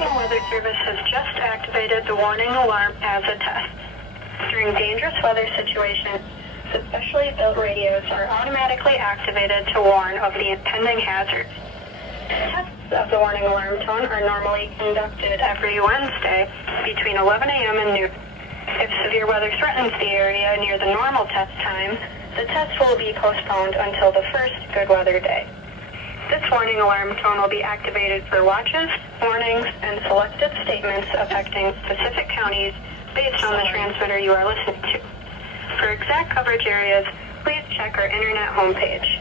National Weather Service has just activated the warning alarm as a test. During dangerous weather situations, specially built radios are automatically activated to warn of the impending hazards. Tests of the warning alarm tone are normally conducted every Wednesday between 11 a.m. and noon. If severe weather threatens the area near the normal test time, the test will be postponed until the first good weather day. This warning alarm tone will be activated for watches, warnings, and selected statements affecting specific counties based on the transmitter you are listening to. For exact coverage areas, please check our internet homepage.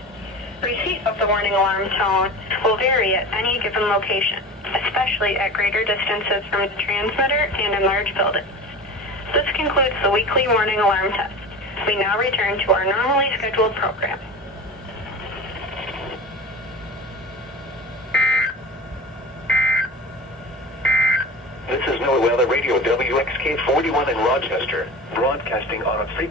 Receipt of the warning alarm tone will vary at any given location, especially at greater distances from the transmitter and in large buildings. This concludes the weekly warning alarm test. We now return to our normally scheduled program. This is NOAA Weather Radio WXK-41 in Rochester, broadcasting on a frequency